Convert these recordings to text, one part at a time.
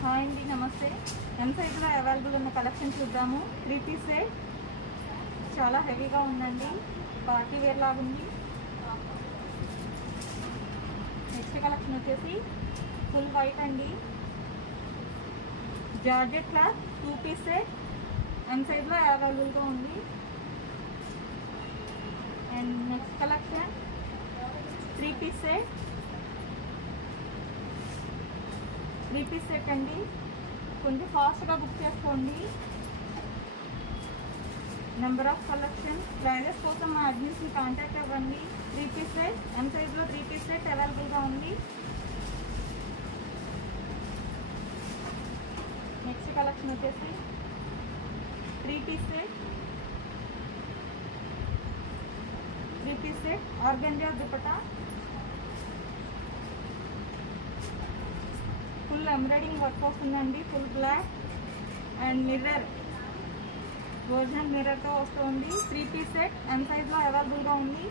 Hi అండి, నమస్తే. ఎం సైజులో అవైలబుల్ ఉన్న కలెక్షన్ చూద్దాము. 3 పీస్ సెట్ చాలా హెవీగా ఉందండి, పార్టీ వేర్ లాగా ఉంది. నెక్స్ట్ కలెక్షన్ వచ్చేసి ఫుల్ వైట్ అండి, georgette cloth 2 piece set M సైజులో అవైలబుల్గా ఉంది. And next collection 3 piece set, 3 piece set అండి. కొంచెం ఫాస్ట్గా బుక్ చేసుకోండి. నెంబర్ ఆఫ్ కలెక్షన్, ప్రైజెస్ కోసం మా అడ్మిన్స్ని కాంటాక్ట్ అవ్వండి. 3 పీస్ సెట్ ఎం సైజ్లో 3 పీస్ సెట్ అవైలబుల్గా ఉంది. నెక్స్ట్ కలెక్షన్ వచ్చేసి 3 piece set, 3 piece set organza dupatta, full embroidering work వస్తుందండి, full black and mirror, original మిర్రర్తో వస్తుంది. 3 పీస్ సెట్ ఎం సైజ్లో అవైలబుల్గా ఉంది.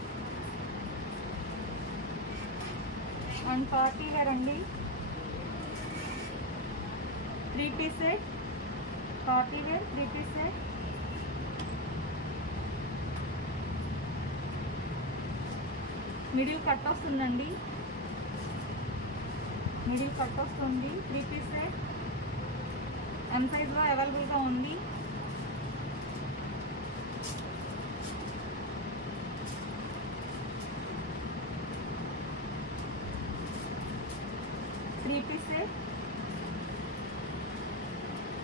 అండ్ పార్టీ వేర్ అండి, 3 piece set party wear, 3 piece set. Middle cut వస్తుందండి, మిడిల్ కట్ వస్తుంది. 3 పీస్ సెట్ ఎం సైజ్లో అవైలబుల్గా ఉంది. త్రీ పీస్ సెట్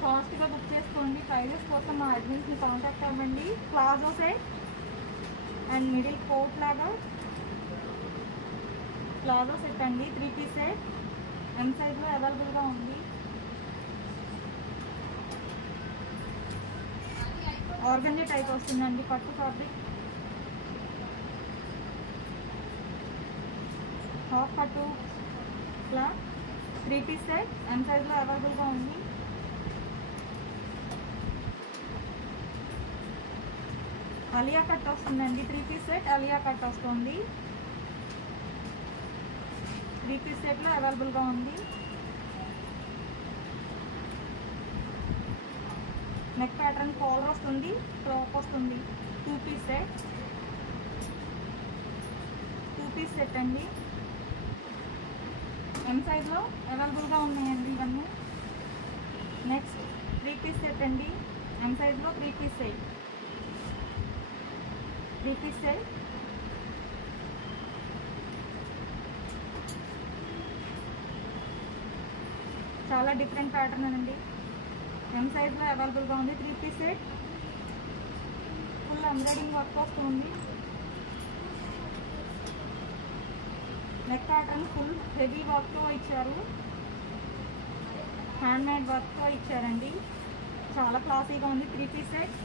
ఫాస్ట్గా బుక్ చేసుకోండి. ప్రైజెస్ కోసం మా అడ్మిన్స్ని కాంటాక్ట్ అవ్వండి. Palazzo set and middle coat లాగా ప్లాజో సెట్ అండి, 3 పీస్ సెట్ ఎం సైజ్లో అవైలబుల్గా ఉంది. ఆర్గంజా టైప్ వస్తుందండి, పట్టు ఫ్యాబ్రిక్, హాఫ్ పట్టు క్లాత్, 3 పీస్ సెట్ ఎం సైజ్లో అవైలబుల్గా ఉంది. అలియా కట్ వస్తుందండి, 3 పీస్ సెట్ అలియా కట్ వస్తుంది. 3 పీస్ సెట్లో అవైలబుల్గా ఉంది. నెక్ ప్యాటర్న్ కాలర్ వస్తుంది, ఫ్రాక్ వస్తుంది. 2 పీస్ సెట్, 2 పీస్ సెట్ అండి, ఎం సైజ్లో అవైలబుల్గా ఉన్నాయండి ఇవన్నీ. నెక్స్ట్ 3 పీస్ సెట్ అండి, ఎం సైజ్లో 3 పీస్ సెట్, 3 పీస్ సెట్. చాలా డిఫరెంట్ ప్యాటర్న్ అండి, ఎం సైజ్లో అవైలబుల్గా ఉంది. 3 piece set full embroidering work వస్తుంది. నెక్ ప్యాటర్న్ ఫుల్ హెవీ వర్క్తో ఇచ్చారు, హ్యాండ్ మేడ్ వర్క్తో ఇచ్చారండి, చాలా క్లాసీగా ఉంది. 3 పీస్ సెట్